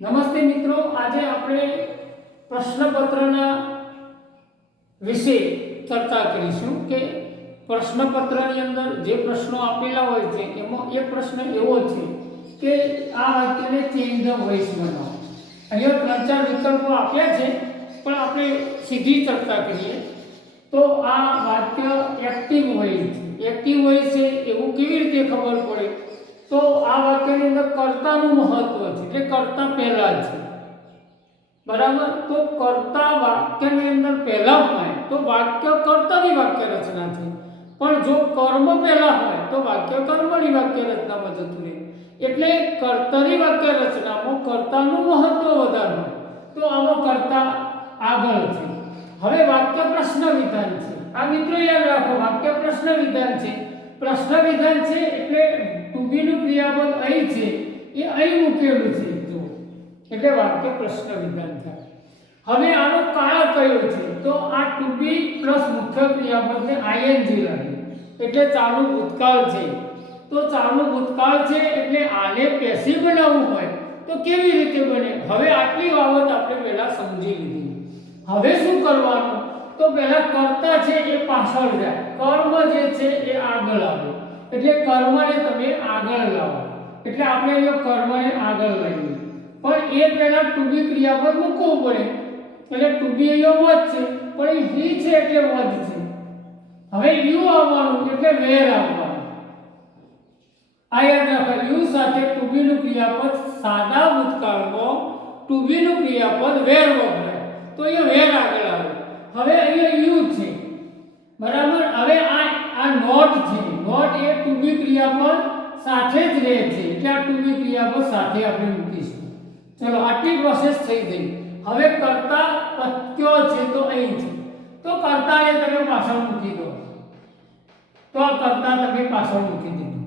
નમસ્તે મિત્રો, આજે આપણે પ્રશ્નપત્રના વિશે ચર્ચા કરીશું કે પ્રશ્નપત્રની અંદર જે પ્રશ્નો આપેલા હોય છે એમાં એક પ્રશ્ન એવો છે કે આ વાક્યને ચેન્જ ધ વોઇસ બનાવો. અહીંયા ત્રણ ચાર વિકલ્પો આપ્યા છે, પણ આપણે સીધી ચર્ચા કરીએ તો આ વાક્ય એક્ટિવ વોઇસ છે. એક્ટિવ વોઇસ છે એવું કેવી રીતે ખબર પડે? તો આ વાક્યની અંદર કર્તાનું મહત્વ છે, એટલે કર્તા પહેલા છે, બરાબર. તો કર્તા વાક્યની અંદર પહેલા હોય તો વાક્ય કર્તાની વાક્ય રચના છે, પણ જો કર્મ પહેલા હોય તો વાક્ય કર્મની વાક્ય રચનામાં જતું રહે. એટલે કર્તાની વાક્ય રચનામાં કર્તાનું મહત્વ વધારે હોય તો આમાં કર્તા આગળ છે. હવે વાક્ય પ્રશ્ન વિધાન છે. આ મિત્રો યાદ રાખો, વાક્ય પ્રશ્ન વિધાન છે. પ્રશ્ન વિધાન છે એટલે ટુ બી નું ક્રિયાપદ અહીં છે એ અહીં મૂકેલું છે, જો એટલે વાક્ય પ્રશ્ન વિધાન થાય. હવે આનો કાળ કયો છે? તો આ ટુ બી પ્લસ મુખ્ય ક્રિયાપદને આઈએનજી લાગે એટલે ચાલુ ભૂતકાળ છે. તો ચાલુ ભૂતકાળ છે એટલે આને પેસિવ બનાવવું હોય તો કેવી રીતે બને? હવે આટલી બાબત આપણે પહેલા સમજી લીધી. હવે શું કરવાનું? તો પહેલા કર્તા છે એ પાછળ જાય, કર્મ જે છે એ આગળ આવે. એટલે કર્મને તમે આગળ લાવો, એટલે આપણે અહીંયા કર્મને આગળ લઈએ, પણ એ પહેલા ટુ બી ક્રિયાપદ મૂકવું પડે. એટલે ટુ બી અહીંયા વધ છે, પણ એ હી છે એટલે વધ છે. હવે યુ આવવાનું એટલે વેર આવવાનું. આ યાદ રાખો, યુ સાથે ટુ બી નું ક્રિયાપદ સાદા ભૂતકાળમાં ટુ બી નું ક્રિયાપદ વેર વપરાય તો અહીંયા વેર આગળ આવે. હવે અહીંયા યુ છે, બરાબર. હવે આ નોટ છે, નોટ એ ટુ બી ક્રિયાપદ સાથે જ રહે છે એટલે આ ટુ બી ક્રિયાપદ સાથે આપણે મૂકીશું. ચલો, આટલી પ્રોસેસ થઈ ગઈ. હવે કર્તા પત્યો છે તો અહીં છે, તો કર્તાને તમે પાછળ મૂકી દો, તો આ કર્તા તમે પાછળ મૂકી દીધું.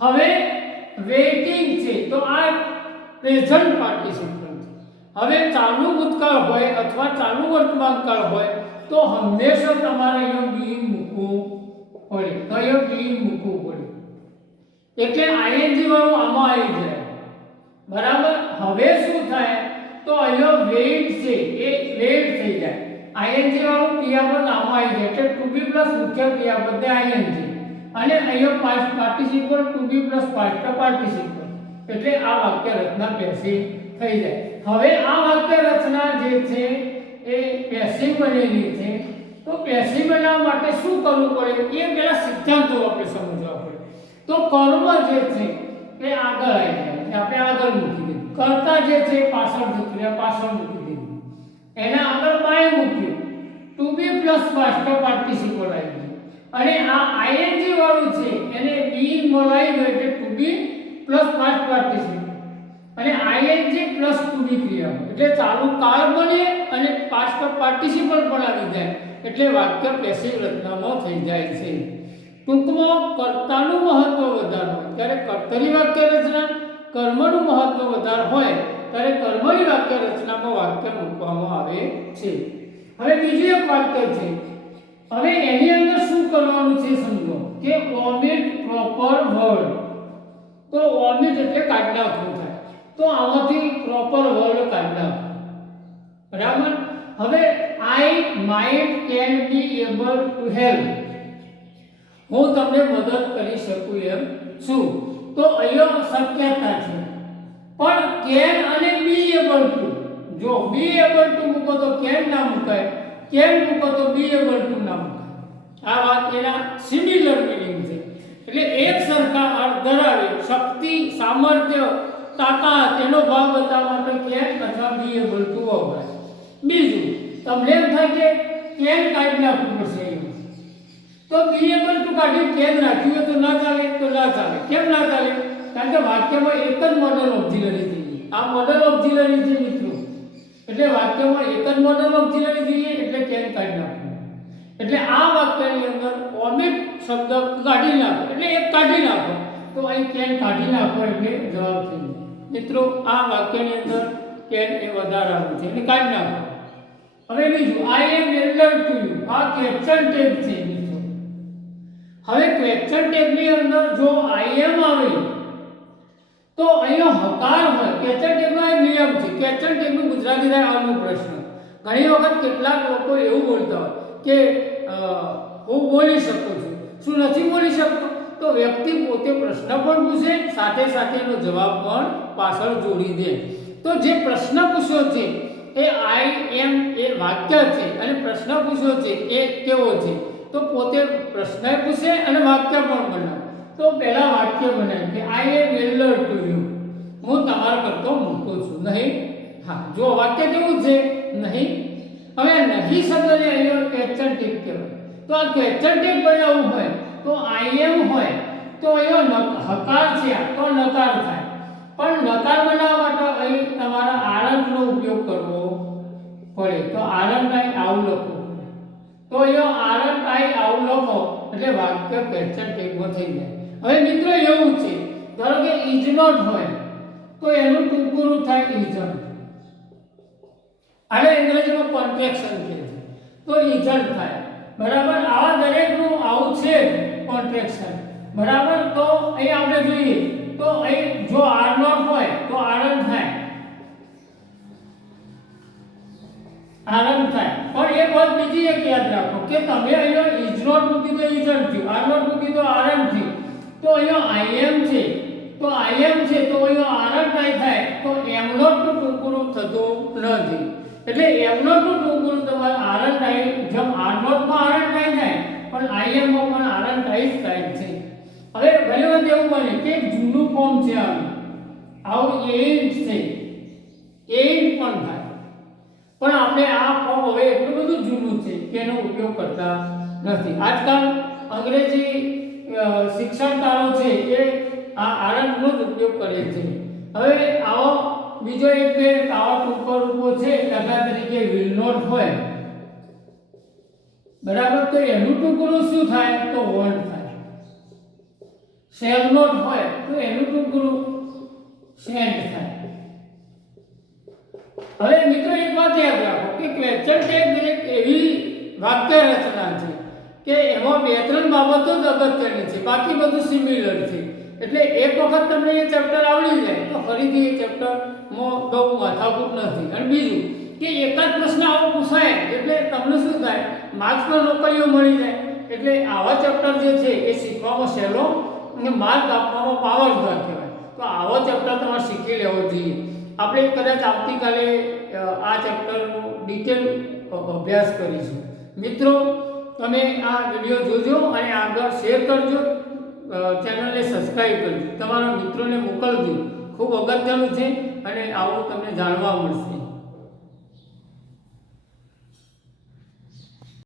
હવે વેઇટિંગ છે તો આ પ્રેઝન્ટ પાર્ટિસિપલ છે. હવે ચાલુ ભૂતકાળ હોય અથવા ચાલુ વર્તમાનકાળ હોય તો હંમેશા તમારે અહીંયા બી મૂકવું પડે, તો અહીંયા બી મૂકવું પડે. એટલે આઈએનજી વાળું આમાં આવી જાય, બરાબર. હવે શું થાય? તો અહીંયા વેઇટ છે એ વેઇટ થઈ જાય. આઈએનજી વાળું ક્રિયાપદ આમાં આવી જાય એટલે ટુ બી પ્લસ મુખ્ય ક્રિયાપદ આઈએનજી, અને અહીંયા પાસ્ટ પાર્ટિસિપલ ટુ બી પ્લસ પાસ્ટ પાર્ટિસિપલ, એટલે આ વાક્ય રચના પેસિવ થઈ જાય. હવે આ વાક્ય રચના જે છે એ પેસિવ બનેલી છે, તો પેસિવ બનાવવા માટે શું કરવું પડે એ પહેલા સિદ્ધાંતો આપણે સમજવા પડે. તો કર્મ જે છે એ આગળ આવી જાય, આપણે આગળ મૂકી દીધું. કર્તા જે છે પાછળ જતું, પાછળ મૂકી દીધું. એના આગળ બાય મૂક્યું, ટુ બી પ્લસ પાસ્ટ પાર્ટિસિપલ આવી ગયું, અને આ આઈએનજી વાળું છે એને બી મોલાઈ ગયું એટલે ટુ બી પ્લસ પાસ્ટ પાર્ટિસિપલ, અને આઈએનજી પ્લસ ટુ બી ક્રિયાપદ એટલે ચાલુ કાળ બને અને પાસ્ટ પાર્ટિસિપલ પણ આવી જાય એટલે વાક્ય પેસિવ રચનામાં થઈ જાય છે. ટૂંકમાં કર્તાનું મહત્વ વધારે હોય ત્યારે કર્તરી વાક્ય રચના, કર્મનું મહત્વ વધારે હોય ત્યારે કર્મની વાક્ય રચનામાં વાક્ય મૂકવામાં આવે છે. હવે બીજું એક વાક્ય છે. હવે એની અંદર શું કરવાનું છે સમજો કે ઓમિટ પ્રોપર વર્ડ. તો ઓમિટ એટલે કાઢી નાખવું થાય, તો આમાંથી પ્રોપર વર્ડ કાઢી નાખો, બરાબર. હવે I might can be able to help, હું તમને મદદ કરી શકું એમ છું. તો અહીંયા શક્યતા છે, પણ કેન અને બી એબલ ટુ, જો બી એબલ ટુ મૂકો તો કેન ના મુકાય, કેન મૂકો તો બી એબલ ટુ ના મુકાય. આ વાત એના સિમિલર મીનિંગ છે, એટલે એક સરખા અર્થ ધરાવે. શક્તિ, સામર્થ્ય, તાકાત એનો ભાવ બતાવવા માટે કેન અથવા બી એબલ ટુ વપરાય. બીજું, તમને એમ થાય કે કેન કાઢી નાખવું પડશે, તો બી એબલ ટુ કાઢી કેન રાખ્યું હોય તો ના ચાલે, તો ના ચાલે. કેમ ના ચાલે? કારણ કે વાક્યમાં એક જ મોડલ ઓક્ઝિલરી જોઈએ. આ મોડલ ઓક્ઝિલરી છે મિત્રો, એટલે વાક્યમાં એક જ મોડલ ઓક્ઝિલરી જોઈએ એટલે કેન કાઢી નાખવું. એટલે આ વાક્યની અંદર ઓમિટ શબ્દ કાઢી નાખો એટલે એક કાઢી નાખો, તો અહીં કેન કાઢી નાખો એટલે જવાબ થઈ જાય. મિત્રો, આ વાક્યની અંદર કેન એ વધારાનું છે એટલે કાઢી નાખો. હવે બીજું, આઈ એમ એલ્ડર ટુ યુ, આ ક્વેશ્ચન ટેગ છે મિત્રો. હવે ક્વેશ્ચન ટેગની અંદર જો આઈ એમ આવે તો અહીંયા હકાર હોય, ક્વેશ્ચન ટેગનો એક નિયમ છે. ક્વેશ્ચન ટેગનું ગુજરાતી થાય અનુપ્રશ્ન. ઘણી વખત કેટલાક લોકો એવું બોલતા હોય કે હું બોલી શકું છું, શું નથી બોલી શકતો? તો વ્યક્તિ પોતે પ્રશ્ન પણ પૂછે, સાથે સાથે એનો જવાબ પણ પાછળ જોડી દે. તો જે પ્રશ્ન પૂછ્યો છે એ આઈ એમ એ વાક્ય છે, અને પ્રશ્ન પૂછ્યો છે એ કેવો છે? તો પોતે પ્રશ્ન પૂછે અને વાક્ય પણ બનાવે. તો પહેલા વાક્ય બનાવે કે આઈ એમ એલ્ડર ટુ યુ, હું તમારા કરતો મોટો છું. નહીં? હા, જો વાક્ય કેવું છે? નહીં. હવે નહીં શબ્દને અહીંયા ક્વેશ્ચન ટેગ કહેવાય. તો આ ક્વેશ્ચન ટેગ બનાવવું હોય તો આઈ એમ હોય તો અહીંયા હકાર છે, તો નકાર થાય. પણ નકાર બનાવવા માટે અહીં તમારા આરંભનો ઉપયોગ કરવો પડે. તો આરંભ આઈ આવું લખો. તો અહીંયા આરંભ આઈ આવું લખો એટલે વાક્ય ક્વેશ્ચન ટેગમાં થઈ જાય. હવે મિત્રો એવું છે, ધારો કે ઇઝ નોટ હોય તો એનું ટૂંકું થાય ઇઝન્ટ. આને અંગ્રેજીમાં કોન્ટ્રેક્શન કહે છે. તો ઇઝન્ટ થાય. બરાબર? આવા દરેકનું આવું છે કોન્ટ્રેક્શન. બરાબર? તો અહીં આપણે જોઈએ તો અહીં જો આર નોટ હોય તો આરંભ થાય, આરંભ થાય. પણ એક વાત બીજી એક યાદ રાખો કે તમે અહીંયા ઇઝ નોટ મૂકી તો ઇઝન્ટ થયું, આર નોટ મૂકી તો આરંભ થયું. તો અહીંયા આઈ એમ છે, તો આઈ એમ છે તો અહીંયા આરંભ થાય. તો એમ નોટનું ટૂંકું થતું નથી. એટલે એમ નોટનું ટૂંકું તમારે આરંભ થાય. જેમ આર નોટમાં આરંભ થાય પણ આઈ એમમાં પણ આરંભ થાય છે. હવે ઘણી વખત એવું બને કે જૂનું ફોર્મ છે, આવું એન્ટ છે, એન્ટ પણ થાય. પણ આપણે આ ફોર્મ હવે એટલું બધું જૂનું છે કે એનો ઉપયોગ કરતા નથી. આજકાલ અંગ્રેજી શિક્ષણકારો છે એ આ આરંભનો જ ઉપયોગ કરે છે. હવે આવો બીજો એક આવા ટૂંકા રૂપો છે, દાખલા તરીકે વિલ નોટ હોય, બરાબર? તો એનું ટૂંકું શું થાય? તો વોન્ટ થાય. શેલ નોટ હોય તો એનું ટૂંકું સેન્ટ થાય. હવે મિત્રો એક વાત યાદ રાખો કે ક્વેશ્ચન ટેગ એક એવી વાક્ય રચના છે કે એમાં બે ત્રણ બાબતો જ અગત્યની છે, બાકી બધું સિમિલર છે. એટલે એક વખત તમને એ ચેપ્ટર આવડી જાય તો ફરીથી એ ચેપ્ટરમાં બહુ માથાકૂટ નથી. અને બીજું કે એક જ પ્રશ્ન આવો પૂછાય એટલે તમને શું થાય? માર્ક્સ પર નોકરીઓ મળી જાય. એટલે આવા ચેપ્ટર જે છે એ શીખવામાં સહેલો અને માર્ક આપવામાં પાવરફુલ કહેવાય. તો આવો ચેપ્ટર તમારે શીખી લેવો જોઈએ. આપણે કદાચ આવતીકાલે આ ચેપ્ટરનો ડિટેલ અભ્યાસ કરીશું. મિત્રો, તમે આ વિડીયો જોજો અને આગળ શેર કરજો, ચેનલને સબસ્ક્રાઈબ કરજો, તમારા મિત્રોને મોકલજો. ખૂબ અગત્યનું છે અને આવું તમને જાણવા મળશે.